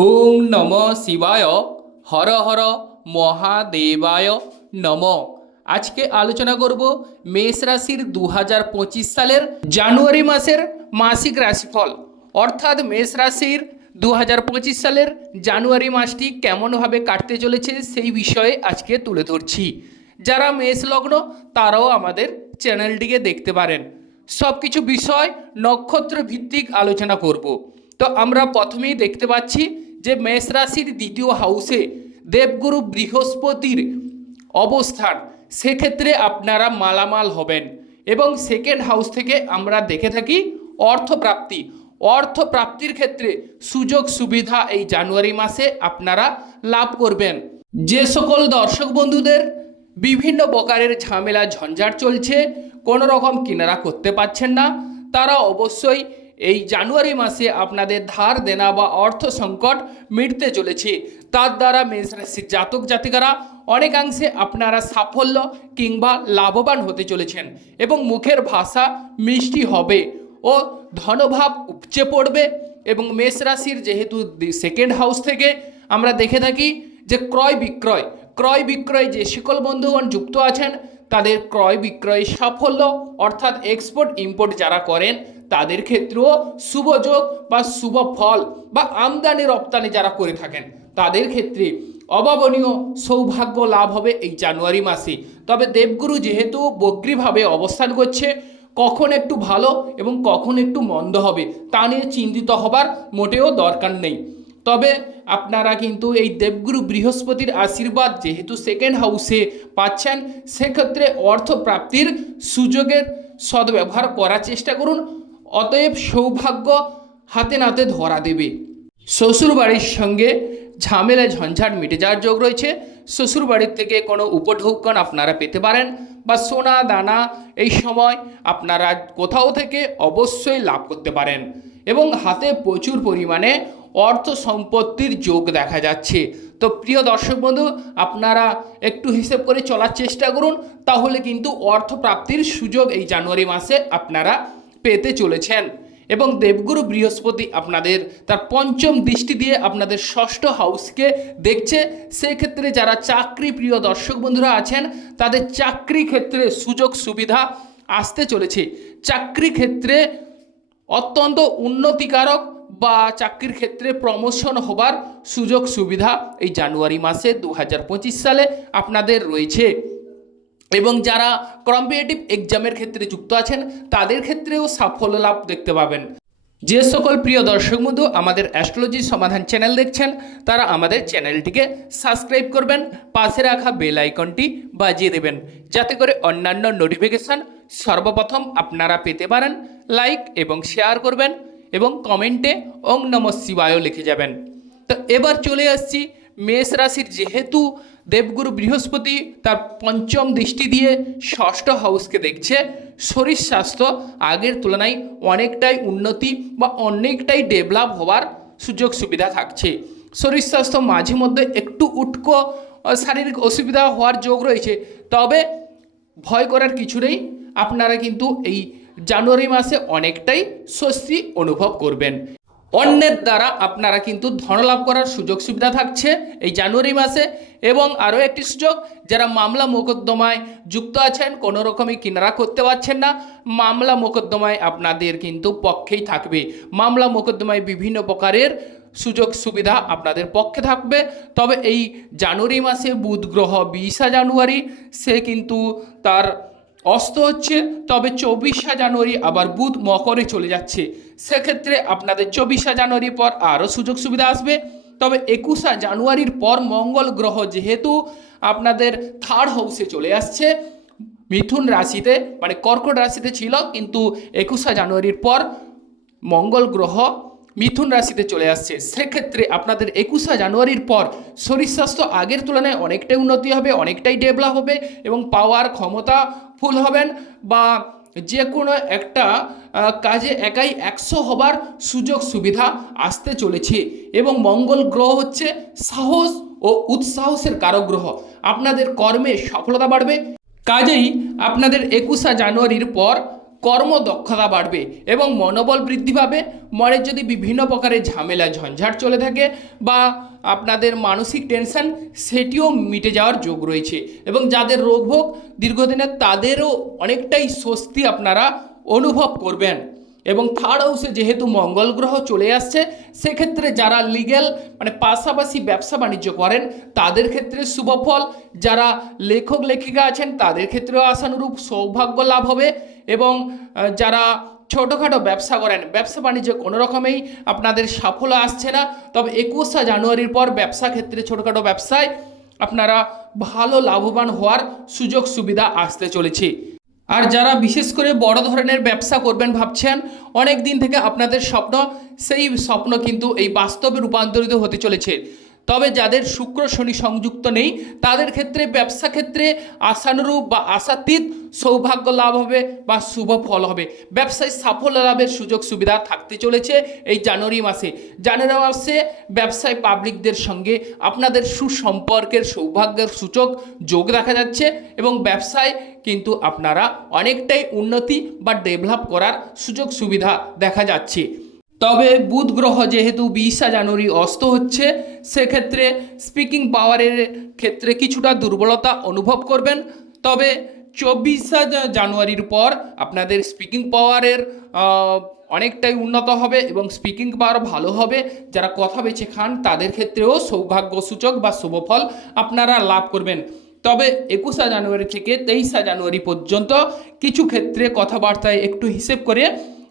ওং নম শিবায়, হর হর মহাদেবায় নম। আজকে আলোচনা করব মেষ রাশির দু হাজার পঁচিশ সালের জানুয়ারি মাসের মাসিক রাশিফল। অর্থাৎ মেষ রাশির দু হাজার পঁচিশ সালের জানুয়ারি মাসটি কেমনভাবে কাটতে চলেছে সেই বিষয়ে আজকে তুলে ধরছি। যারা মেষ লগ্ন, তারাও আমাদের চ্যানেলটিকে দেখতে পারেন। সব কিছু বিষয় নক্ষত্র ভিত্তিক আলোচনা করব। তো আমরা প্রথমেই দেখতে পাচ্ছি যে মেষ রাশির দ্বিতীয় হাউসে দেবগুরু বৃহস্পতির অবস্থান, সেক্ষেত্রে আপনারা মালামাল হবেন। এবং সেকেন্ড হাউস থেকে আমরা দেখে থাকি অর্থপ্রাপ্তি। অর্থপ্রাপ্তির ক্ষেত্রে সুযোগ সুবিধা এই জানুয়ারি মাসে আপনারা লাভ করবেন। যে সকল দর্শক বন্ধুদের বিভিন্ন প্রকারের ঝামেলা, ঝঞ্ঝাট চলছে, কোনো রকম কিনারা করতে পারছেন না, তারা অবশ্যই এই জানুয়ারি মাসে আপনাদের ধার দেনা বা অর্থ সংকট মিটতে চলেছে। তার দ্বারা মেষ রাশির জাতক জাতিকারা অনেকাংশে আপনারা সাফল্য কিংবা লাভবান হতে চলেছেন এবং মুখের ভাষা মিষ্টি হবে ও ধনভাব উপচে পড়বে এবং মেষ রাশির যেহেতু সেকেন্ড হাউস থেকে আমরা দেখে থাকি যে ক্রয় বিক্রয় ক্রয় বিক্রয় যে সকল বন্ধুগণ যুক্ত আছেন, তাদের ক্রয় বিক্রয় সাফল্য অর্থাৎ এক্সপোর্ট ইম্পোর্ট যারা করেন তাদের ক্ষেত্রেও শুভ যোগ বা শুভ ফল বা আমদানি রপ্তানি যারা করে থাকেন, তাদের ক্ষেত্রে অভাবনীয় সৌভাগ্য লাভ হবে এই জানুয়ারি মাসে। তবে দেবগুরু যেহেতু বক্রিভাবে অবস্থান করছে, কখন একটু ভালো এবং কখন একটু মন্দ হবে তা নিয়ে চিন্তিত হবার মোটেও দরকার নেই। তবে আপনারা কিন্তু এই দেবগুরু বৃহস্পতির আশীর্বাদ যেহেতু সেকেন্ড হাউসে পাচ্ছেন, সেক্ষেত্রে অর্থ প্রাপ্তির সুযোগের সদ্ব্যবহার করার চেষ্টা করুন। অতএব সৌভাগ্য হাতে নাতে ধরা দেবে। শ্বশুরবাড়ির সঙ্গে ঝামেলা ঝঞ্ঝাট মিটে যাওয়ার যোগ রয়েছে। শ্বশুর বাড়ির থেকে কোনো উপঢৌকন আপনারা পেতে পারেন বা সোনা, দানা এই সময় আপনারা কোথাও থেকে অবশ্যই লাভ করতে পারেন এবং হাতে প্রচুর পরিমাণে অর্থ সম্পত্তির যোগ দেখা যাচ্ছে। তো প্রিয় দর্শক বন্ধু, আপনারা একটু হিসেব করে চলার চেষ্টা করুন, তাহলে কিন্তু অর্থ প্রাপ্তির সুযোগ এই জানুয়ারি মাসে আপনারা পেতে চলেছেন এবং দেবগুরু বৃহস্পতি আপনাদের তার পঞ্চম দৃষ্টি দিয়ে আপনাদের ষষ্ঠ হাউসকে দেখছে। সেক্ষেত্রে যারা চাকরি প্রিয় দর্শক বন্ধুরা আছেন, তাদের চাকরি ক্ষেত্রে সুযোগ সুবিধা আসতে চলেছে। চাকরি ক্ষেত্রে অত্যন্ত উন্নতিকারক বা চাকরির ক্ষেত্রে প্রমোশন হবার সুযোগ সুবিধা এই জানুয়ারি মাসে দু হাজার পঁচিশ সালে আপনাদের রয়েছে। এবং যারা কম্পিটিটিভ এক্সামের ক্ষেত্রে যুক্ত আছেন, তাদের ক্ষেত্রেও সাফল্য লাভ দেখতে পাবেন। যে সকল প্রিয় দর্শক বন্ধু আমাদের অ্যাস্ট্রোলজি সমাধান চ্যানেল দেখছেন, তারা আমাদের চ্যানেলটিকে সাবস্ক্রাইব করবেন, পাশে রাখা বেল আইকনটি বাজিয়ে দেবেন, যাতে করে অন্যান্য নোটিফিকেশান সর্বপ্রথম আপনারা পেতে পারেন। লাইক এবং শেয়ার করবেন এবং কমেন্টে ওং নম শিবায় লিখে যাবেন। তো এবার চলে আসছি মেষ রাশির যেহেতু দেবগুরু বৃহস্পতি তার পঞ্চম দৃষ্টি দিয়ে ষষ্ঠ হাউসকে দেখছে। শরীর স্বাস্থ্য আগের তুলনায় অনেকটাই উন্নতি বা অনেকটাই ডেভেলপ হওয়ার সুযোগ সুবিধা থাকছে। শরীর স্বাস্থ্য মাঝে মধ্যে একটু উটকো শারীরিক অসুবিধা হওয়ার যোগ রয়েছে। তবে ভয় করার কিছু নেই। আপনারা কিন্তু এই জানুয়ারি মাসে অনেকটাই স্বস্তি অনুভব করবেন। অন্যের দ্বারা আপনারা কিন্তু ধনলাভ করার সুযোগ সুবিধা থাকছে এই জানুয়ারি মাসে। এবং আরও একটি সুযোগ, যারা মামলা মোকদ্দমায় যুক্ত আছেন, কোনো রকমই কিনারা করতে পারছেন না। মামলা মোকদ্দমায় আপনাদের কিন্তু পক্ষেই থাকবে। মামলা মোকদ্দমায় বিভিন্ন প্রকারের সুযোগ সুবিধা আপনাদের পক্ষে থাকবে। তবে এই জানুয়ারি মাসে বুধ গ্রহ বিশা জানুয়ারি, সে কিন্তু তার অস্ত হচ্ছে। তবে চব্বিশা জানুয়ারি আবার বুধ মকরে চলে যাচ্ছে। সেক্ষেত্রে আপনাদের চব্বিশা জানুয়ারির পর আরও সুযোগ সুবিধা আসবে। তবে একুশা জানুয়ারির পর মঙ্গল গ্রহ যেহেতু আপনাদের থার্ড হাউসে চলে আসছে, মিথুন রাশিতে মানে কর্কট রাশিতে ছিল, কিন্তু একুশা জানুয়ারির পর মঙ্গল গ্রহ মিথুন রাশিতে চলে আসছে। সেক্ষেত্রে আপনাদের একুশা জানুয়ারির পর শরীর স্বাস্থ্য আগের তুলনায় অনেকটাই উন্নতি হবে, অনেকটাই ডেভেলপ হবে এবং পাওয়ার ক্ষমতা ফুল হবেন বা যে কোনো একটা কাজে একাই একশো হবার সুযোগ সুবিধা আসতে চলেছে এবং মঙ্গল গ্রহ হচ্ছে সাহস ও উৎসাহসের কারক গ্রহ আপনাদের কর্মে সফলতা বাড়বে। কাজেই আপনাদের একুশা জানুয়ারির পর কর্মদক্ষতা বাড়বে এবং মনোবল বৃদ্ধি পাবে। মনের যদি বিভিন্ন প্রকারের ঝামেলা, ঝঞ্ঝাট চলে থাকে বা আপনাদের মানসিক টেনশন, সেটিও মিটে যাওয়ার যোগ রয়েছে এবং যাদের রোগভোগ দীর্ঘদিনের তাদেরও অনেকটাই স্বস্তি আপনারা অনুভব করবেন। এবং থার্ড হাউসে যেহেতু মঙ্গল গ্রহ চলে আসছে, সেক্ষেত্রে যারা লিগ্যাল মানে পাশাপাশি ব্যবসা বাণিজ্য করেন, তাদের ক্ষেত্রে শুভ ফল। যারা লেখক, লেখিকা আছেন, তাদের ক্ষেত্রেও আশানুরূপ সৌভাগ্য লাভ হবে এবং যারা ছোটোখাটো ব্যবসা করেন, ব্যবসা বাণিজ্যে কোনো রকমেই আপনাদের সাফল্য আসছে না। তবে একুশে জানুয়ারির পর ব্যবসা ক্ষেত্রে ছোটোখাটো ব্যবসায় আপনারা ভালো লাভবান হওয়ার সুযোগ সুবিধা আসতে চলেছে। আর যারা বিশেষ করে বড় ধরনের ব্যবসা করবেন ভাবছেন, অনেক দিন থেকে আপনাদের স্বপ্ন, সেই স্বপ্ন কিন্তু এই বাস্তবে রূপান্তরিত হতে চলেছে। তবে যাদের শুক্র শনি সংযুক্ত নেই, তাদের ক্ষেত্রে, ব্যবসা ক্ষেত্রে আশানুরূপ বা আশাতীত সৌভাগ্য লাভ হবে বা শুভ ফল হবে। ব্যবসায় সাফল্য লাভের সুযোগ সুবিধা থাকতে চলেছে এই জানুয়ারি মাসে। জানুয়ারি মাসে ব্যবসায় পাবলিকদের সঙ্গে আপনাদের সুসম্পর্কের সৌভাগ্যের সূচক যোগ দেখা যাচ্ছে এবং ব্যবসায় কিন্তু আপনারা অনেকটাই উন্নতি বা ডেভেলপ করার সুযোগ সুবিধা দেখা যাচ্ছে। তবে বুধ গ্রহ যেহেতু বিশা জানুয়ারি অস্ত হচ্ছে, সেক্ষেত্রে স্পিকিং পাওয়ারের ক্ষেত্রে কিছুটা দুর্বলতা অনুভব করবেন। তবে চব্বিশা জানুয়ারির পর আপনাদের স্পিকিং পাওয়ারের অনেকটাই উন্নত হবে এবং স্পিকিং পাওয়ার ভালো হবে। যারা কথা বেছে খান, তাদের ক্ষেত্রেও সৌভাগ্যসূচক বা শুভফল আপনারা লাভ করবেন। তবে একুশা জানুয়ারি থেকে তেইশা জানুয়ারি পর্যন্ত কিছু ক্ষেত্রে কথাবার্তায় একটু হিসেব করে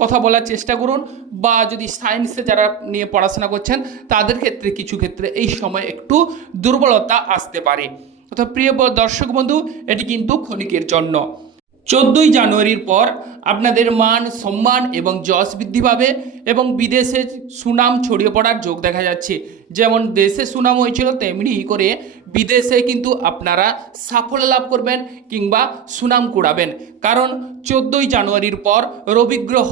কথা বলার চেষ্টা করুন বা যদি সায়েন্সে যারা নিয়ে পড়াশোনা করছেন, তাদের ক্ষেত্রে কিছু ক্ষেত্রে এই সময় একটু দুর্বলতা আসতে পারে। অর্থাৎ প্রিয় দর্শক বন্ধু, এটি কিন্তু ক্ষণিকের জন্য। চোদ্দোই জানুয়ারির পর আপনাদের মান, সম্মান এবং যশ বৃদ্ধি পাবে এবং বিদেশে সুনাম ছড়িয়ে পড়ার যোগ দেখা যাচ্ছে। যেমন দেশে সুনাম হয়েছিল, তেমনি করে বিদেশে কিন্তু আপনারা সাফল্য লাভ করবেন কিংবা সুনাম কুড়াবেন। কারণ চোদ্দোই জানুয়ারির পর রবিগ্রহ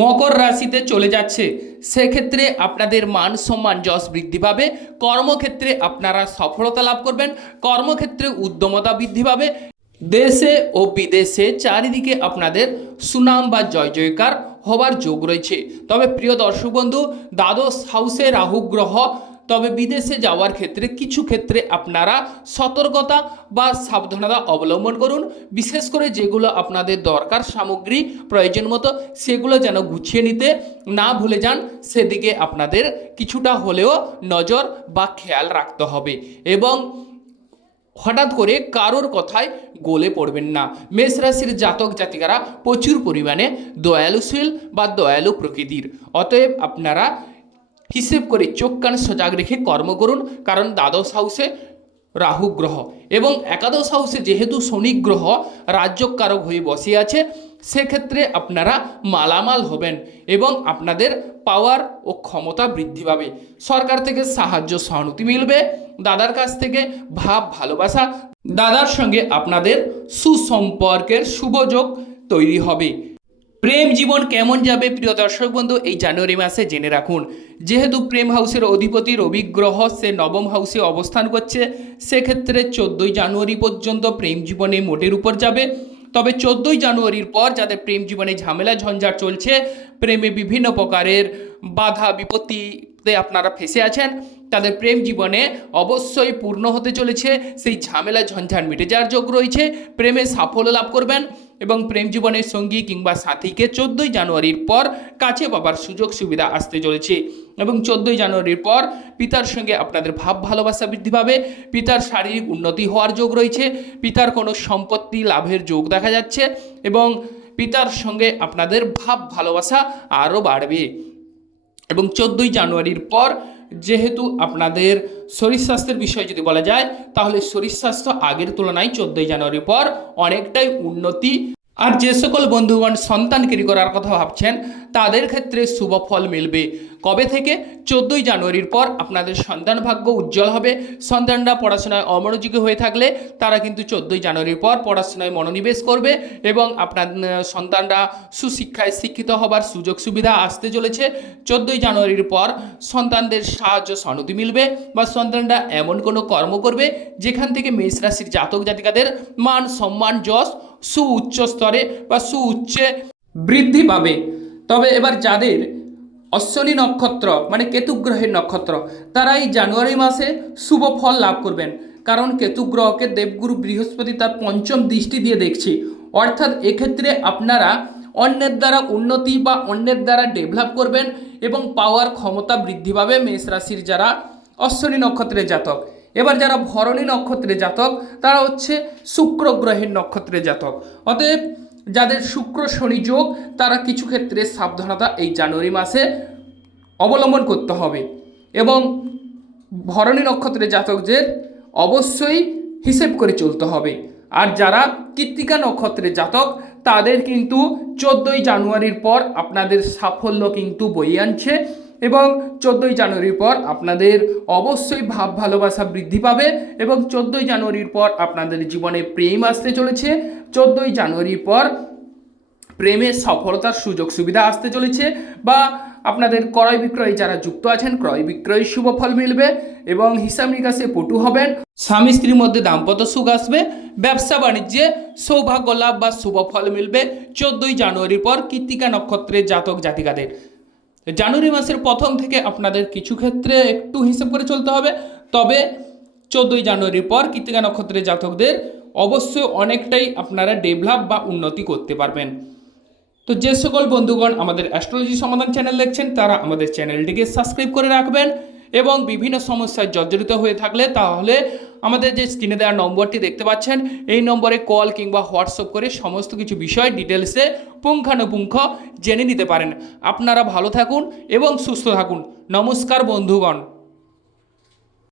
মকর রাশিতে চলে যাচ্ছে। সেক্ষেত্রে আপনাদের মান, সম্মান, যশ বৃদ্ধি পাবে। কর্মক্ষেত্রে আপনারা সফলতা লাভ করবেন। কর্মক্ষেত্রে উদ্যমতা বৃদ্ধি পাবে। দেশে ও বিদেশে চারিদিকে আপনাদের সুনাম বা জয় জয়কার হবার যোগ রয়েছে। তবে প্রিয় দর্শক বন্ধু, দ্বাদশ হাউসে রাহু গ্রহ তবে বিদেশে যাওয়ার ক্ষেত্রে কিছু ক্ষেত্রে আপনারা সতর্কতা বা সাবধানতা অবলম্বন করুন। বিশেষ করে যেগুলো আপনাদের দরকার, সামগ্রী প্রয়োজন মতো, সেগুলো যেন গুছিয়ে নিতে না ভুলে যান। সেদিকে আপনাদের কিছুটা হলেও নজর বা খেয়াল রাখতে হবে। এবং হঠাৎ করে কারোর কথায় গলে পড়বেন না। মেষ রাশির জাতক জাতিকারা প্রচুর পরিমাণে দয়ালুশীল বা দয়ালু প্রকৃতির। অতএব আপনারা হিসেব করে চোখ কান সজাগ রেখে কর্ম করুন, কারণ দ্বাদশ হাউসে রাহু গ্রহ এবং একাদশ হাউসে যেহেতু শনি গ্রহ রাজ্যকারক হয়ে বসে আছে সেক্ষেত্রে আপনারা মালামাল হবেন এবং আপনাদের পাওয়ার ও ক্ষমতা বৃদ্ধি পাবে। সরকার থেকে সাহায্য সহানুতি মিলবে। দাদার কাছ থেকে ভাব, ভালোবাসা, দাদার সঙ্গে আপনাদের সুসম্পর্কের শুভযোগ তৈরি হবে। প্রেম জীবন কেমন যাবে প্রিয় দর্শক বন্ধু, এই জানুয়ারি মাসে জেনে রাখুন। যেহেতু প্রেম হাউসের অধিপতি রবি গ্রহ সে নবম হাউসে অবস্থান করছে, সেক্ষেত্রে চোদ্দোই জানুয়ারি পর্যন্ত প্রেম জীবনে মোটের উপর যাবে। তবে চোদ্দই জানুয়ারির পর যাদের প্রেম জীবনে ঝামেলা, ঝঞ্ঝাট চলছে, প্রেমে বিভিন্ন প্রকারের বাধা, বিপত্তিতে আপনারা ফেসে আছেন। তাদের প্রেম জীবনে অবশ্যই পূর্ণ হতে চলেছে। সেই ঝামেলা ঝঞ্ঝাট মিটে যাওয়ার যোগ রয়েছে। প্রেমে সাফল্য লাভ করবেন এবং প্রেম জীবনের সঙ্গী কিংবা সাথীকে চোদ্দোই জানুয়ারির পর কাছে পাবার সুযোগ সুবিধা আসতে চলেছে এবং চোদ্দোই জানুয়ারির পর পিতার সঙ্গে আপনাদের ভাব ভালোবাসা বৃদ্ধি পাবে। পিতার শারীরিক উন্নতি হওয়ার যোগ রয়েছে। পিতার কোনো সম্পত্তি লাভের যোগ দেখা যাচ্ছে এবং পিতার সঙ্গে আপনাদের ভাব ভালোবাসা আরও বাড়বে। এবং চোদ্দোই জানুয়ারির পর যেহেতু আপনাদের শরীর স্বাস্থ্যের বিষয়ে যদি বলা যায়, তাহলে শরীর স্বাস্থ্য আগের তুলনায় চোদ্দোই জানুয়ারির পর অনেকটাই উন্নতি আর যে সকল বন্ধুগণ সন্তানকেরি করার কথা ভাবছেন, তাদের ক্ষেত্রে শুভ ফল মিলবে। কবে থেকে? চোদ্দোই জানুয়ারির পর আপনাদের সন্তান ভাগ্য উজ্জ্বল হবে। সন্তানরা পড়াশোনায় অমনোযোগী হয়ে থাকলে তারা কিন্তু চোদ্দোই জানুয়ারির পর পড়াশোনায় মনোনিবেশ করবে এবং আপনার সন্তানরা সুশিক্ষায় শিক্ষিত হবার সুযোগ সুবিধা আসতে চলেছে। চোদ্দোই জানুয়ারির পর সন্তানদের সাহায্য সনতি মিলবে বা সন্তানরা এমন কোনো কর্ম করবে যেখান থেকে মেষ রাশির জাতক জাতিকাদের মান সম্মান যশ সুউচ্চ স্তরে বা সুউচ্চে বৃদ্ধি পাবে। তবে এবার যাদের অশ্বনী নক্ষত্র মানে কেতু গ্রহের নক্ষত্র তারা এই জানুয়ারি মাসে শুভ ফল লাভ করবেন। কারণ কেতু গ্রহকে দেবগুরু বৃহস্পতি তার পঞ্চম দৃষ্টি দিয়ে দেখছি। অর্থাৎ এক্ষেত্রে আপনারা অন্যের দ্বারা উন্নতি বা অন্যের দ্বারা ডেভেলপ করবেন এবং পাওয়ার ক্ষমতা বৃদ্ধি পাবে মেষ রাশির যারা অশ্বনী নক্ষত্রের জাতক। এবার যারা ভরণী নক্ষত্রের জাতক, তারা হচ্ছে শুক্র গ্রহের নক্ষত্রের জাতক। অতএব যাদের শুক্র শনি যোগ, তারা কিছু ক্ষেত্রে সাবধানতা এই জানুয়ারি মাসে অবলম্বন করতে হবে। এবং ভরণী নক্ষত্রের জাতকদের অবশ্যই হিসেব করে চলতে হবে। আর যারা কৃত্তিকা নক্ষত্রের জাতক, তাদের কিন্তু চোদ্দোই জানুয়ারির পর আপনাদের সাফল্য কিন্তু বয়ে আনছে। এবং চোদ্দোই জানুয়ারির পর আপনাদের অবশ্যই ভাব ভালোবাসা বৃদ্ধি পাবে এবং চোদ্দোই জানুয়ারির পর আপনাদের জীবনে প্রেম আসতে চলেছে। চোদ্দোই জানুয়ারির পর প্রেমের সফলতার সুযোগ সুবিধা আসতে চলেছে বা আপনাদের ক্রয় বিক্রয় যারা যুক্ত আছেন, ক্রয় বিক্রয় শুভ ফল মিলবে এবং হিসাব নিকাশে পটু হবেন। স্বামী স্ত্রীর মধ্যে দাম্পত্য সুখ আসবে, ব্যবসা বাণিজ্যে সৌভাগ্য লাভ বা শুভ ফল মিলবে। চোদ্দোই জানুয়ারির পর কৃত্তিকা নক্ষত্রের জাতক জাতিকাদের। জানুয়ারি মাসের প্রথম থেকে আপনাদের কিছু ক্ষেত্রে একটু হিসেব করে চলতে হবে। তবে চোদ্দই জানুয়ারির পর কৃতিকা নক্ষত্রের জাতকদের অবশ্যই অনেকটাই আপনারা ডেভেলপ বা উন্নতি করতে পারবেন। তো যে সকল বন্ধুগণ আমাদের অ্যাস্ট্রোলজি সমাধান চ্যানেল দেখছেন, তারা আমাদের চ্যানেলটিকে সাবস্ক্রাইব করে রাখবেন। এবং বিভিন্ন সমস্যায় জর্জরিত হয়ে থাকলে তাহলে আমাদের যে স্ক্রিনে দেওয়া নম্বরটি দেখতে পাচ্ছেন, এই নম্বরে কল কিংবা হোয়াটসঅ্যাপ করে সমস্ত কিছু বিষয় ডিটেলসে পুঙ্খানুপুঙ্খ জেনে নিতে পারেন। আপনারা ভালো থাকুন এবং সুস্থ থাকুন। নমস্কার বন্ধুগণ।